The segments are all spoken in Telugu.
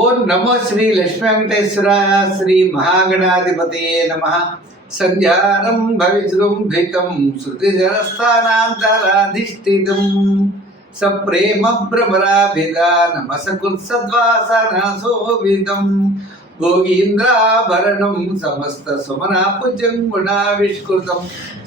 ఓం నమో శ్రీ లక్ష్మీ వెంకటేశ్వరాయ శ్రీ మహాగణాధిపతయే నమః. సంధ్యానం భవిజృంభితం శృతిజరస్థానాంతరాధిష్ఠితం సప్రేమ భ్రమరాభిధానమసకృత్సద్వాసనాశోభితం భోగీంద్రాభరణం సమస్త సుమనాపుజంగుణావిష్కృతం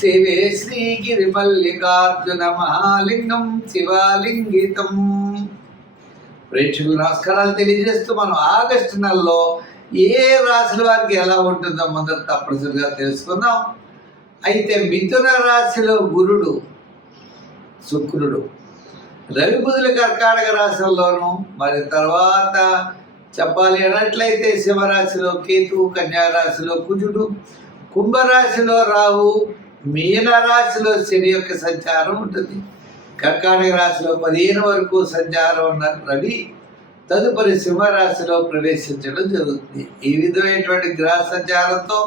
సేవే శ్రీగిరిమల్లికార్జున మహాలింగం శివాలింగితం. ప్రేక్షకులు నమస్కారాలు తెలియజేస్తూ మనం ఆగస్టు నెలలో ఏ రాశుల వారికి ఎలా ఉంటుందో మొదట తప్పనిసరిగా తెలుసుకుందాం. అయితే మిథున రాశిలో గురుడు, శుక్రుడు, రవి బుధుల కర్కాటక రాశుల్లోనూ, మరి తర్వాత చెప్పాలి అన్నట్లయితే సింహరాశిలో కేతువు, కన్యారాశిలో కుజుడు, కుంభరాశిలో రాహు, మీనరాశిలో శని యొక్క సంచారం ఉంటుంది. కర్కాటక రాశిలో 15 వరకు సంచారం ఉన్న రవి తదుపరి సింహరాశిలో ప్రవేశించడం జరుగుతుంది. ఈ విధమైనటువంటి గ్రహ సంచారంతో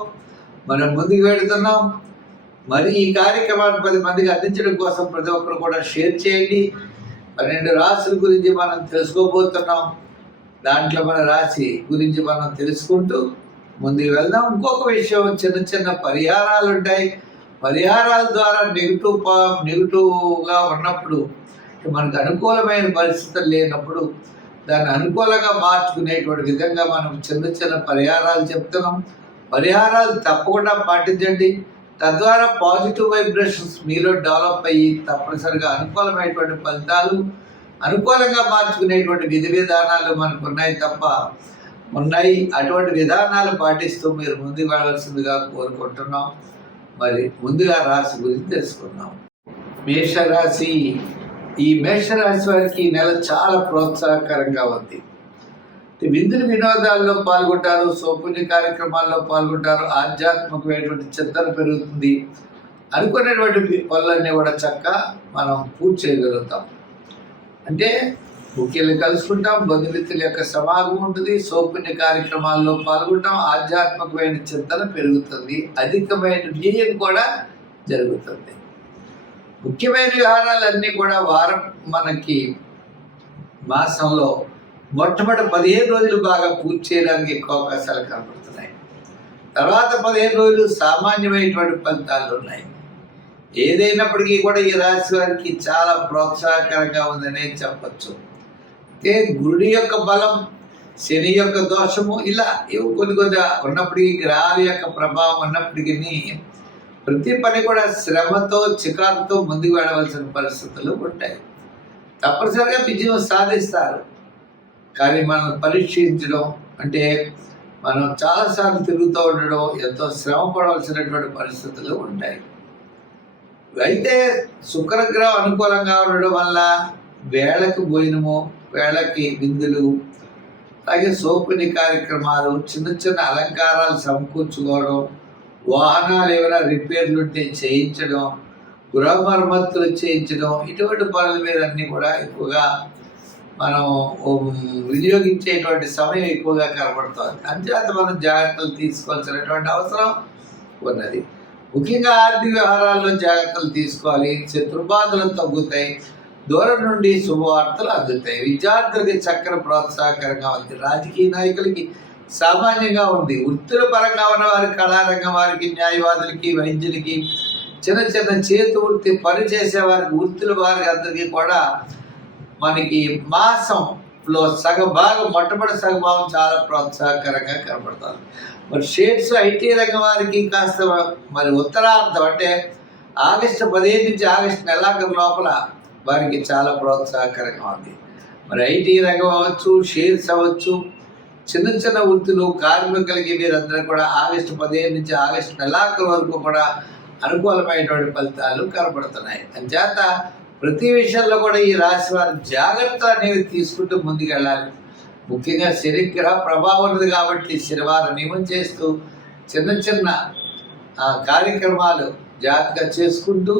మనం ముందుకు వెళుతున్నాం. మరి ఈ కార్యక్రమాన్ని 10 మందికి అందించడం కోసం ప్రతి ఒక్కరు కూడా షేర్ చేయండి. 12 రాశుల గురించి మనం తెలుసుకోబోతున్నాం. దాంట్లో మన రాశి గురించి మనం తెలుసుకుంటూ ముందుకు వెళ్దాం. ఇంకొక విషయం, చిన్న చిన్న పరిహారాలు ఉంటాయి. పరిహారాల ద్వారా నెగిటివ్గా ఉన్నప్పుడు, మనకు అనుకూలమైన పరిస్థితులు లేనప్పుడు దాన్ని అనుకూలంగా మార్చుకునేటువంటి విధంగా మనం చిన్న చిన్న పరిహారాలు చెప్తున్నాం. పరిహారాలు తప్పకుండా పాటించండి. తద్వారా పాజిటివ్ వైబ్రేషన్స్ మీలో డెవలప్ అయ్యి తప్పనిసరిగా అనుకూలమైనటువంటి ఫలితాలు, అనుకూలంగా మార్చుకునేటువంటి విధి విధానాలు మనకు ఉన్నాయి. అటువంటి విధానాలు పాటిస్తూ మీరు ముందుకు వెళ్ళవలసిందిగా కోరుకుంటున్నాం. మరి ముందుగా రాశి గురించి తెలుసుకుందాం. మేషరాశి. ఈ మేషరాశి వారికి ఈ నెల చాలా ప్రోత్సాహకరంగా ఉంది. విందులు వినోదాల్లో పాల్గొంటారు, సౌపుణ్య కార్యక్రమాల్లో పాల్గొంటారు, ఆధ్యాత్మికమైనటువంటి చింతన పెరుగుతుంది. అనుకునేటువంటి పనులన్నీ కూడా చక్కగా మనం పూర్తి చేయగలుగుతాం. అంటే ముఖ్యంగా కలుసుకుంటాం, బంధుమిత్రుల యొక్క సమాగమం ఉంటుంది, సౌపుణ్య కార్యక్రమాల్లో పాల్గొంటాం, ఆధ్యాత్మికమైన చింతన పెరుగుతుంది, అధికమైన వ్యయం కూడా జరుగుతుంది. ముఖ్యమైన వ్యవహారాలన్నీ కూడా మనకి మాసంలో మొట్టమొదటి 15 రోజులు బాగా పూర్తి చేయడానికి ఎక్కువ అవకాశాలు కనబడుతున్నాయి. తర్వాత 15 రోజులు సామాన్యమైనటువంటి ఫలితాలు ఉన్నాయి. ఏదైనప్పటికీ కూడా ఈ రాశి వారికి చాలా ప్రోత్సాహకరంగా ఉందనే చెప్పచ్చు. అంటే గురుడి యొక్క బలం, శని యొక్క దోషము, ఇలా కొన్ని ఉన్నప్పటికీ, గ్రహాల యొక్క ప్రభావం ఉన్నప్పటికీ ప్రతి పని కూడా శ్రమతో, చికాకుతో ముందుకు వెళ్ళవలసిన పరిస్థితులు ఉంటాయి. తప్పనిసరిగా విజయం సాధిస్తారు. కానీ మనం పరీక్షించడం అంటే మనం చాలాసార్లు తిరుగుతూ ఉండడం, ఎంతో శ్రమ పడవలసినటువంటి పరిస్థితులు ఉంటాయి. అయితే శుక్రగ్రహం అనుకూలంగా ఉండడం వల్ల వేళకి భోజనము, వేళకి విందులు, అలాగే సౌపుణ్య కార్యక్రమాలు, చిన్న చిన్న అలంకారాలు సమకూర్చుకోవడం, వాహనాలు ఏమైనా రిపేర్లు ఉంటే చేయించడం, గృహ మరమ్మతులు చేయించడం, ఇటువంటి పనుల మీద అన్నీ కూడా ఎక్కువగా మనం వినియోగించేటువంటి సమయం ఎక్కువగా కనబడుతుంది. అంచేత మనం జాగ్రత్తలు తీసుకోవాల్సినటువంటి అవసరం ఉన్నది. ముఖ్యంగా ఆర్థిక వ్యవహారాల్లో జాగ్రత్తలు తీసుకోవాలి. శత్రుబాధలు తగ్గుతాయి, దూరం నుండి శుభవార్తలు అందుతాయి. విద్యార్థులకి చక్కని ప్రోత్సాహకరంగా ఉంది. రాజకీయ నాయకులకి సామాన్యంగా ఉంది. వృత్తుల పరంగా ఉన్న వారికి, కళారంగం వారికి, న్యాయవాదులకి, వైద్యులకి, చిన్న చిన్న చేతి వృత్తి పని చేసే వారికి, వృత్తుల వారికి అందరికీ కూడా మనకి మాసంలో మొట్టమొదటి సగభాగం చాలా ప్రోత్సాహకరంగా కనబడుతుంది. మరి షేడ్స్, ఐటీ రంగం వారికి కాస్త మరి ఉత్తరార్థం అంటే ఆగస్టు 15 నుంచి ఆగస్టు నెలాఖరు లోపల వారికి చాలా ప్రోత్సాహకరంగా ఉంది. మరి ఐటీ రంగం అవ్వచ్చు, షేర్స్ అవ్వచ్చు, చిన్న చిన్న వృత్తులు, కార్మికులకి వీరందరూ కూడా ఆగస్టు 15 నుంచి ఆగస్టు నెలాఖరు వరకు కూడా అనుకూలమైనటువంటి ఫలితాలు కనబడుతున్నాయి. అంచేత ప్రతి విషయంలో కూడా ఈ రాశి వారి జాగ్రత్తలు అనేవి తీసుకుంటూ ముందుకు వెళ్ళాలి. ముఖ్యంగా శనిగ్రహ ప్రభావం ఉన్నది కాబట్టి శనివారం నియమం చేస్తూ చిన్న చిన్న కార్యక్రమాలు జాగ్రత్తగా చేసుకుంటూ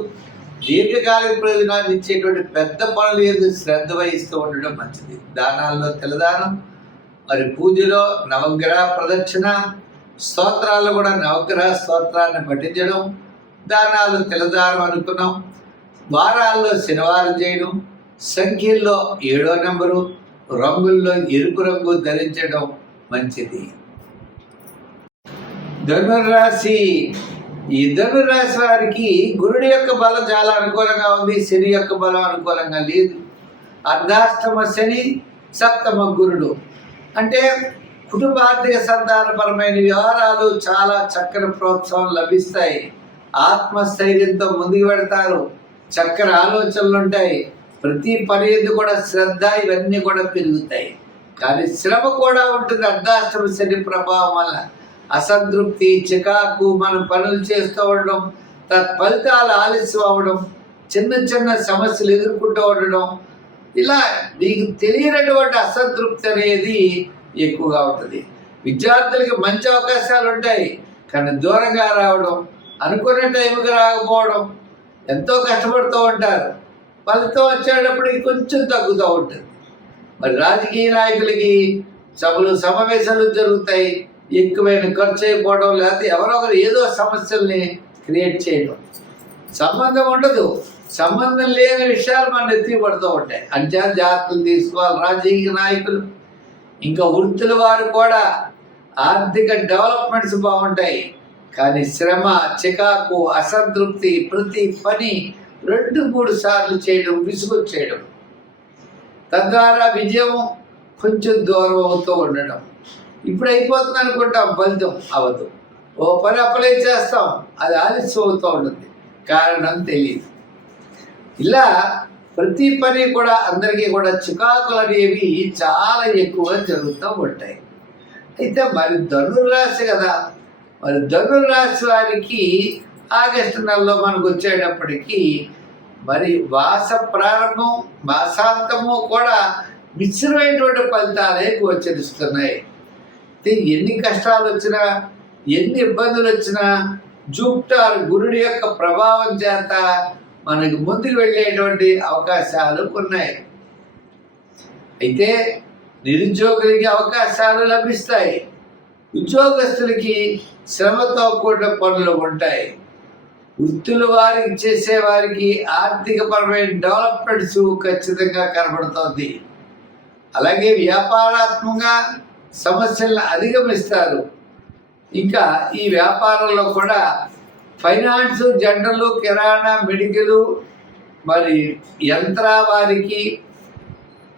దీర్ఘకాలిక ప్రయోజనాలు ఇచ్చేటువంటి పెద్ద పనులు ఏదో శ్రద్ధ వహిస్తూ ఉండడం మంచిది. దానాల్లో తెల్లదానం, మరి పూజలో నవగ్రహ ప్రదక్షిణ, స్తోత్రాల్లో కూడా నవగ్రహ స్తోత్రాన్ని పఠించడం, దానాలు తెల్లదానం అనుకున్నాం. వారాల్లో శనివారం చేయడం, సంఖ్యల్లో 7వ నెంబరు, రంగుల్లో ఎరుపు రంగు ధరించడం మంచిది. ధనుర్రాశి. ఈ ధనుర్రాశి వారికి గురుడి యొక్క బలం చాలా అనుకూలంగా ఉంది, శని యొక్క బలం అనుకూలంగా లేదు. అర్ధాష్టమ శని, సప్తమ గురుడు. అంటే కుటుంబార్థిక సంతానపరమైన వ్యవహారాలు చాలా చక్కని ప్రోత్సాహం లభిస్తాయి. ఆత్మస్థైర్యంతో ముందుకు పెడతారు. చక్కని ఆలోచనలు ఉంటాయి. ప్రతి పని ఎందుకు కూడా శ్రద్ధ ఇవన్నీ కూడా పెరుగుతాయి. కానీ శ్రమ కూడా ఉంటుంది. అర్ధాష్టమ శని ప్రభావం వల్ల అసంతృప్తి, చికాకు, మనం పనులు చేస్తూ ఉండడం, తత్ఫలితాలు ఆలస్యం అవ్వడం, చిన్న చిన్న సమస్యలు ఎదుర్కొంటూ ఉండడం, ఇలా మీకు తెలియనటువంటి అసంతృప్తి అనేది ఎక్కువగా ఉంటుంది. విద్యార్థులకి మంచి అవకాశాలు ఉంటాయి, కానీ దూరంగా రావడం, అనుకునే టైంకి రాకపోవడం, ఎంతో కష్టపడుతూ ఉంటారు. ఫలితం వచ్చేటప్పటికి కొంచెం తగ్గుతూ ఉంటుంది. మరి రాజకీయ నాయకులకి సభలు సమావేశాలు జరుగుతాయి, ఎక్కువైన ఖర్చు అయిపోవడం, లేకపోతే ఎవరొకరు ఏదో సమస్యల్ని క్రియేట్ చేయడం, సంబంధం ఉండదు. సంబంధం లేని విషయాలు మన ఎత్తి పడుతూ ఉంటాయి. అంచనా జాగ్రత్తలు తీసుకోవాలి రాజకీయ నాయకులు. ఇంకా వృత్తుల వారు కూడా ఆర్థిక డెవలప్మెంట్స్ బాగుంటాయి, కానీ శ్రమ, చికాకు, అసంతృప్తి, ప్రతి పని 2-3 సార్లు చేయడం, విసుగొచ్చేయడం, తద్వారా విజయం కొంచెం దూరం అవుతూ ఉండడం. ఇప్పుడు అయిపోతుంది అనుకుంటాం, ఫలితం అవ్వదు. ఓ పని అప్లై చేస్తాం, అది ఆలస్యం అవుతూ ఉంటుంది, కారణం తెలియదు. ఇలా ప్రతి పని కూడా అందరికీ కూడా చికాకులు అనేవి చాలా ఎక్కువగా జరుగుతూ ఉంటాయి. అయితే మరి ధనుర్రాశి కదా, మరి ధనుర్రాశి వారికి ఆగస్టు నెలలో మనకు వచ్చేటప్పటికీ మరి మాస ప్రారంభం, మాసాంతము కూడా మిశ్రమైనటువంటి ఫలితాలే గోచరిస్తున్నాయి. ఎన్ని కష్టాలు వచ్చినా, ఎన్ని ఇబ్బందులు వచ్చినా, జూపిటర్ గురుడి యొక్క ప్రభావం చేత మనకి ముందుకు వెళ్ళేటువంటి అవకాశాలు ఉన్నాయి. అయితే నిరుద్యోగులకి అవకాశాలు లభిస్తాయి. ఉద్యోగస్తులకి శ్రమతో కూడిన పనులు ఉంటాయి. వృత్తుల వారికి చేసేవారికి ఆర్థికపరమైన డెవలప్మెంట్స్ ఖచ్చితంగా కనబడుతోంది. అలాగే వ్యాపారాత్మకంగా సమస్యలను అధిగమిస్తారు. ఇంకా ఈ వ్యాపారంలో కూడా ఫైనాన్స్, జనరల్, కిరాణా, మెడికల్, మరి యంత్ర వారికి,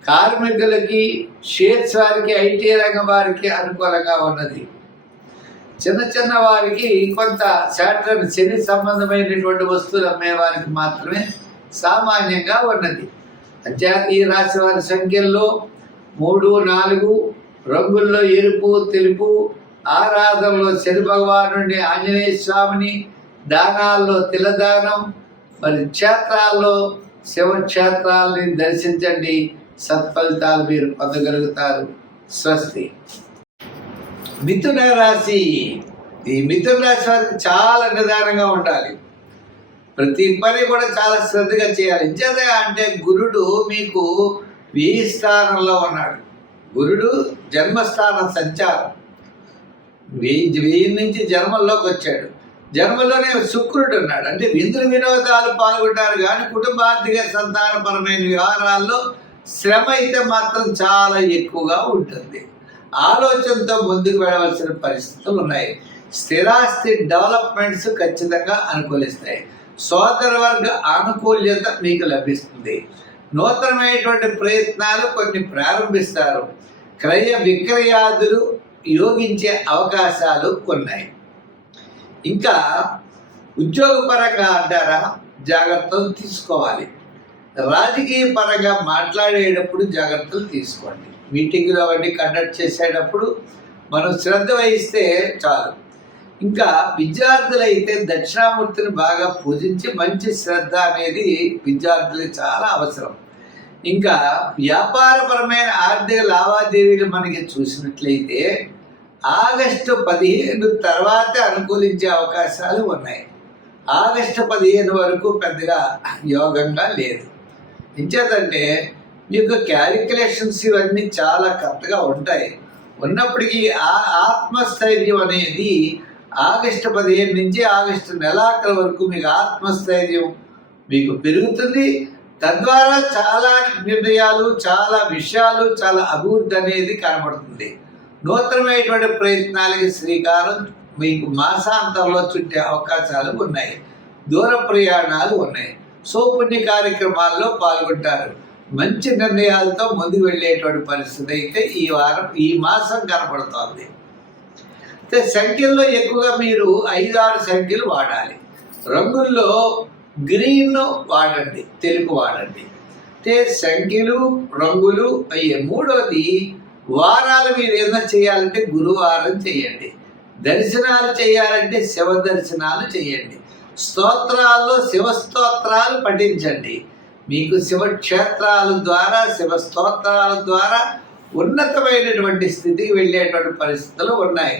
కార్మికులకి, షేర్స్ వారికి, ఐటీ రంగం వారికి అనుకూలంగా ఉన్నది. చిన్న చిన్న వారికి కొంత శాటర్న్ శని సంబంధమైనటువంటి వస్తువులు అమ్మే వారికి మాత్రమే సామాన్యంగా ఉన్నది. అంచేత ఈ రాశి వారి సంఖ్యల్లో 3, 4, రంగుల్లో ఎరుపు, తెలుపు, ఆరాధనలో శని భగవానుడిని, ఆంజనేయ స్వామిని, దానాల్లో తిలదానం, మరి క్షేత్రాల్లో శివక్షేత్రాలని దర్శించండి. సత్ఫలితాలు మీరు పొందగలుగుతారు. స్వస్తి. మిథున రాశి. ఈ మిథున రాశి వారికి చాలా నిదానంగా ఉండాలి. ప్రతి పని కూడా చాలా శ్రద్ధగా చేయాలి. ఇంచేతగా అంటే గురుడు మీకు 1000 స్థానంలో ఉన్నాడు. గురుడు జన్మస్థాన సంచారం, 1000 నుంచి జన్మల్లోకి వచ్చాడు. జన్మలోనే శుక్రుడు ఉన్నాడు. అంటే విందు వినోదాలు పాల్గొంటారు, కానీ కుటుంబార్థిక సంతానపరమైన వ్యవహారాల్లో శ్రమ అయితే మాత్రం చాలా ఎక్కువగా ఉంటుంది. ఆలోచనతో ముందుకు వెళ్ళవలసిన పరిస్థితులు ఉన్నాయి. స్థిరాస్తి డెవలప్మెంట్స్ ఖచ్చితంగా అనుకూలిస్తాయి. సోదర వర్గ ఆనుకూల్యత మీకు లభిస్తుంది. నూతనమైనటువంటి ప్రయత్నాలు కొన్ని ప్రారంభిస్తారు. క్రయ విక్రయాదులు యోగించే అవకాశాలు ఉన్నాయి. ఇంకా ఉద్యోగపరంగా అంటారా, జాగ్రత్తలు తీసుకోవాలి. రాజకీయ పరంగా మాట్లాడేటప్పుడు జాగ్రత్తలు తీసుకోండి. మీటింగులు అవన్నీ కండక్ట్ చేసేటప్పుడు మనం శ్రద్ధ వహిస్తే చాలు. ఇంకా విద్యార్థులైతే దక్షిణామూర్తిని బాగా పూజించి మంచి శ్రద్ధ అనేది విద్యార్థులకు చాలా అవసరం. ఇంకా వ్యాపారపరమైన ఆర్థిక లావాదేవీలు మనకి చూసినట్లయితే ఆగస్టు 15 తర్వాతే అనుకూలించే అవకాశాలు ఉన్నాయి. ఆగస్టు 15 వరకు పెద్దగా యోగంగా లేదు. ఇంచేతంటే మీకు క్యాలిక్యులేషన్స్ ఇవన్నీ చాలా కరెక్ట్గా ఉంటాయి. ఉన్నప్పటికీ ఆత్మస్థైర్యం అనేది ఆగస్టు 15 నుంచి ఆగస్టు నెలాఖరు వరకు మీకు ఆత్మస్థైర్యం మీకు పెరుగుతుంది. తద్వారా చాలా నిర్ణయాలు, చాలా విషయాలు, చాలా అభివృద్ధి అనేది కనబడుతుంది. నూతనమైనటువంటి ప్రయత్నాలకి శ్రీకారం మీకు మాసాంతంలో చుట్టే అవకాశాలు ఉన్నాయి. దూర ప్రయాణాలు ఉన్నాయి. సౌపుణ్య కార్యక్రమాల్లో పాల్గొంటారు. మంచి నిర్ణయాలతో ముందుకు వెళ్ళేటువంటి పరిస్థితి అయితే ఈ మాసం కనపడుతోంది. సంఖ్యల్లో ఎక్కువగా మీరు 5-6 సంఖ్యలు వాడాలి. రంగుల్లో గ్రీన్ వాడండి, తెలుపు వాడండి. సంఖ్యలు, రంగులు అయ్యే. మూడవది, వారాలు మీరు ఏదైనా చేయాలంటే గురువారం చేయండి. దర్శనాలు చేయాలంటే శివ దర్శనాలు చేయండి. స్తోత్రాల్లో శివ స్తోత్రాలు పఠించండి. మీకు శివక్షేత్రాల ద్వారా, శివ స్తోత్రాల ద్వారా ఉన్నతమైనటువంటి స్థితికి వెళ్ళేటువంటి పరిస్థితులు ఉన్నాయి.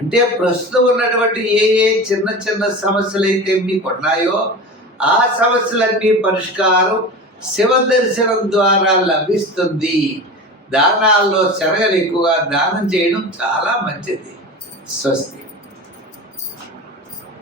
అంటే ప్రస్తుతం ఉన్నటువంటి ఏ చిన్న చిన్న సమస్యలు అయితే మీకు ఉన్నాయో ఆ సమస్యలన్నీ పరిష్కారం శివ దర్శనం ద్వారా లభిస్తుంది. దానాల్లో శనగలు ఎక్కువగా దానం చేయడం చాలా మంచిది. స్వస్తి.